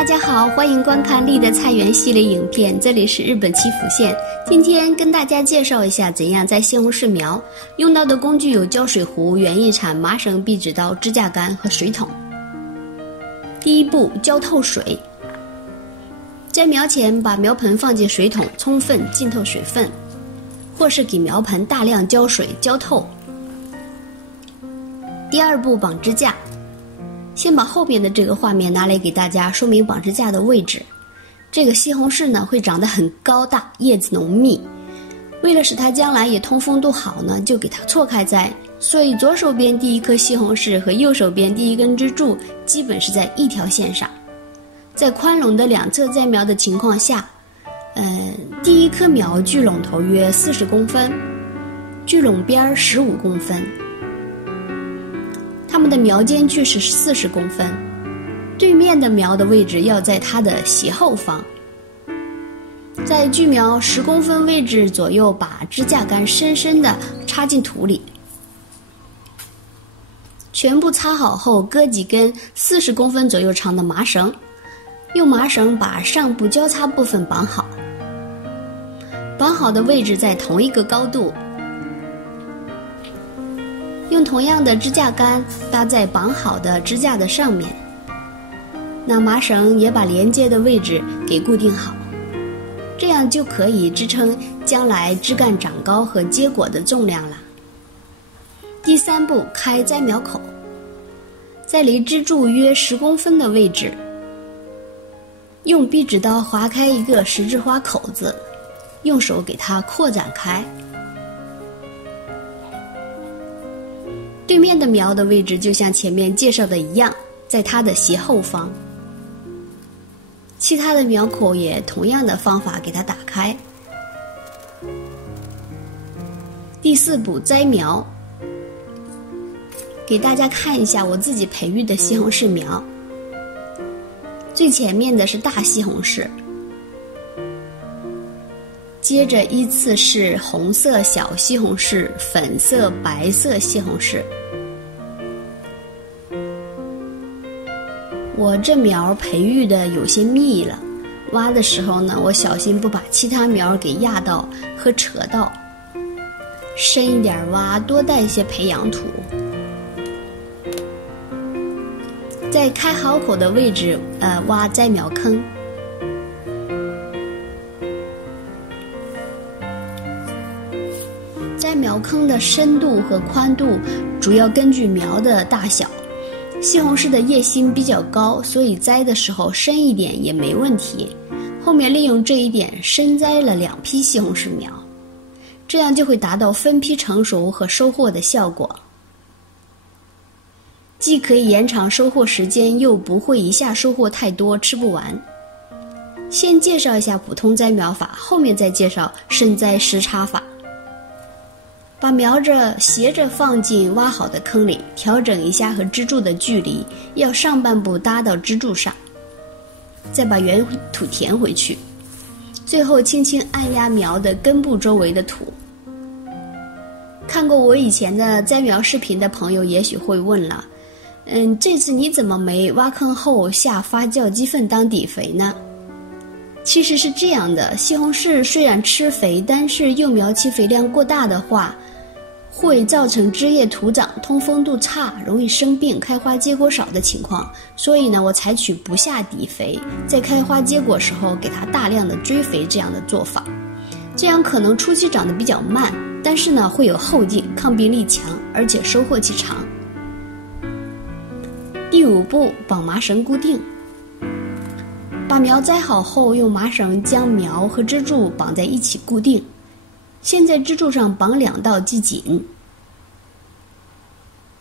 大家好，欢迎观看丽的菜园系列影片，这里是日本岐阜县。今天跟大家介绍一下怎样栽西红柿苗，用到的工具有浇水壶、园艺铲、麻绳、壁纸刀、支架杆和水桶。第一步，浇透水。栽苗前把苗盆放进水桶，充分浸透水分，或是给苗盆大量浇水浇透。第二步，绑支架。先把后面的这个画面拿来给大家说明绑支架的位置。这个西红柿呢会长得很高大，叶子浓密，为了使它将来也通风度好呢，就给它错开栽，所以左手边第一颗西红柿和右手边第一根支柱基本是在一条线上。在宽拢的两侧栽苗的情况下，第一棵苗距垄头约40公分，距垄边15公分，它们的苗间距是40公分，对面的苗的位置要在它的斜后方。在距苗10公分位置左右，把支架杆深深地插进土里。全部插好后，割几根40公分左右长的麻绳，用麻绳把上部交叉部分绑好。绑好的位置在同一个高度。用同样的支架杆搭在绑好的支架的上面，那麻绳也把连接的位置给固定好，这样就可以支撑将来枝干长高和结果的重量了。第三步，开栽苗口，在离支柱约10公分的位置，用壁纸刀划开一个十字花口子，用手给它扩展开。对面的苗的位置就像前面介绍的一样，在它的斜后方。其他的苗口也同样的方法给它打开。第四步，栽苗。给大家看一下我自己培育的西红柿苗。最前面的是大西红柿，接着依次是红色小西红柿、粉色、白色西红柿。我这苗培育的有些密了，挖的时候呢，我小心不把其他苗给压到和扯到，深一点挖，多带一些培养土。在开好口的位置挖栽苗坑。栽苗坑的深度和宽度主要根据苗的大小。西红柿的叶心比较高，所以栽的时候深一点也没问题。后面利用这一点深栽了2批西红柿苗，这样就会达到分批成熟和收获的效果，既可以延长收获时间，又不会一下收获太多吃不完。先介绍一下普通栽苗法，后面再介绍深栽实插法。把苗着斜着放进挖好的坑里，调整一下和支柱的距离，要上半部搭到支柱上，再把原土填回去，最后轻轻按压苗的根部周围的土。看过我以前的栽苗视频的朋友也许会问了，这次你怎么没挖坑后下发酵鸡粪当底肥呢？其实是这样的，西红柿虽然吃肥，但是幼苗期肥量过大的话，会造成枝叶徒长、通风度差、容易生病、开花结果少的情况。所以呢，我采取不下底肥，在开花结果时候给它大量的追肥这样的做法。这样可能初期长得比较慢，但是呢会有后劲，抗病力强，而且收获期长。第5步，绑麻绳固定。把苗栽好后，用麻绳将苗和支柱绑在一起固定。先在支柱上绑2道系紧，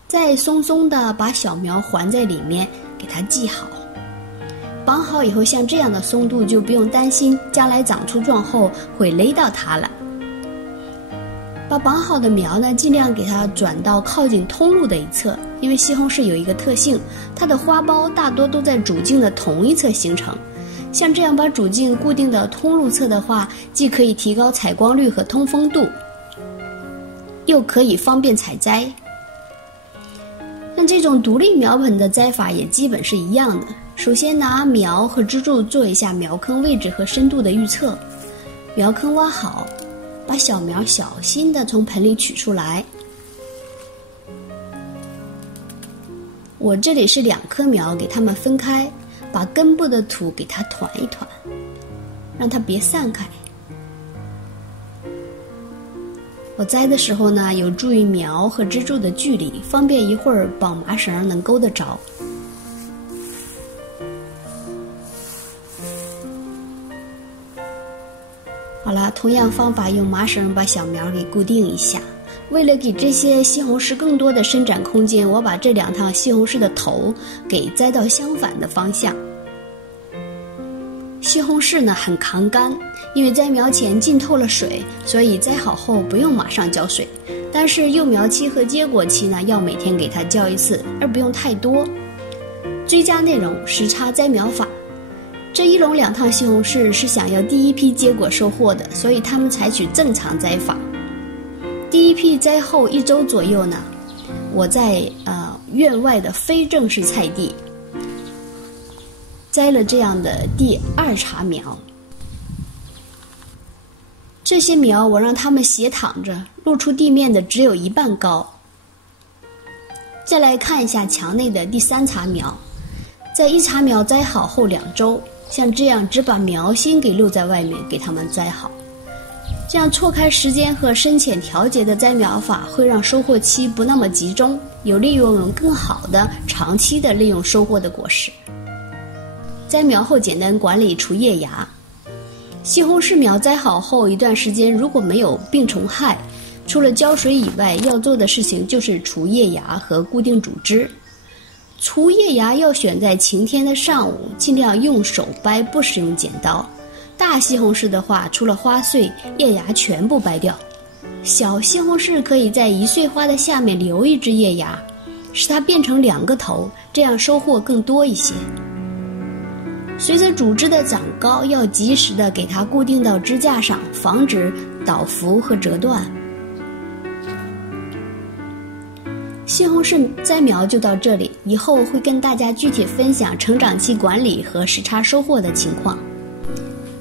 再松松的把小苗环在里面，给它系好。绑好以后，像这样的松度就不用担心将来长出状后会勒到它了。把绑好的苗呢，尽量给它转到靠近通路的一侧，因为西红柿有一个特性，它的花苞大多都在主茎的同一侧形成。像这样把主茎固定到通路侧的话，既可以提高采光率和通风度，又可以方便采摘。像这种独立苗盆的栽法也基本是一样的，首先拿苗和支柱做一下苗坑位置和深度的预测，苗坑挖好，把小苗小心地从盆里取出来。我这里是2棵苗，给它们分开，把根部的土给它团一团，让它别散开。我栽的时候呢，有助于苗和支柱的距离，方便一会儿绑麻绳能勾得着。好了，同样方法用麻绳把小苗给固定一下。为了给这些西红柿更多的伸展空间，我把这2趟西红柿的头给栽到相反的方向。西红柿呢很抗干，因为栽苗前浸透了水，所以栽好后不用马上浇水。但是幼苗期和结果期呢，要每天给它浇1次，而不用太多。追加内容：时差栽苗法。这1笼2趟西红柿是想要第一批结果收获的，所以他们采取正常栽法。第一批栽后1周左右呢，我在院外的非正式菜地栽了这样的第2茬苗。这些苗我让它们斜躺着，露出地面的只有1半高。再来看一下墙内的第3茬苗，在1茬苗栽好后2周，像这样只把苗心给露在外面，给它们栽好。这样错开时间和深浅调节的栽苗法，会让收获期不那么集中，有利于我们更好的长期的利用收获的果实。栽苗后简单管理除叶芽。西红柿苗栽好后一段时间，如果没有病虫害，除了浇水以外，要做的事情就是除叶芽和固定主枝。除叶芽要选在晴天的上午，尽量用手掰，不使用剪刀。大西红柿的话，除了花穗，叶芽全部掰掉。小西红柿可以在1穗花的下面留1只叶芽，使它变成2个头，这样收获更多一些。随着主枝的长高，要及时的给它固定到支架上，防止倒伏和折断。西红柿栽苗就到这里，以后会跟大家具体分享成长期管理和时差收获的情况。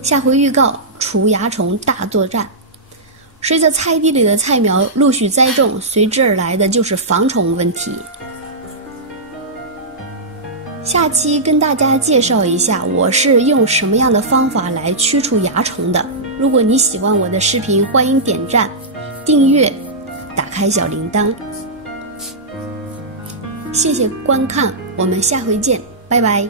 下回预告：除蚜虫大作战。随着菜地里的菜苗陆续栽种，随之而来的就是防虫问题。下期跟大家介绍一下我是用什么样的方法来驱除蚜虫的。如果你喜欢我的视频，欢迎点赞、订阅、打开小铃铛。谢谢观看，我们下回见，拜拜。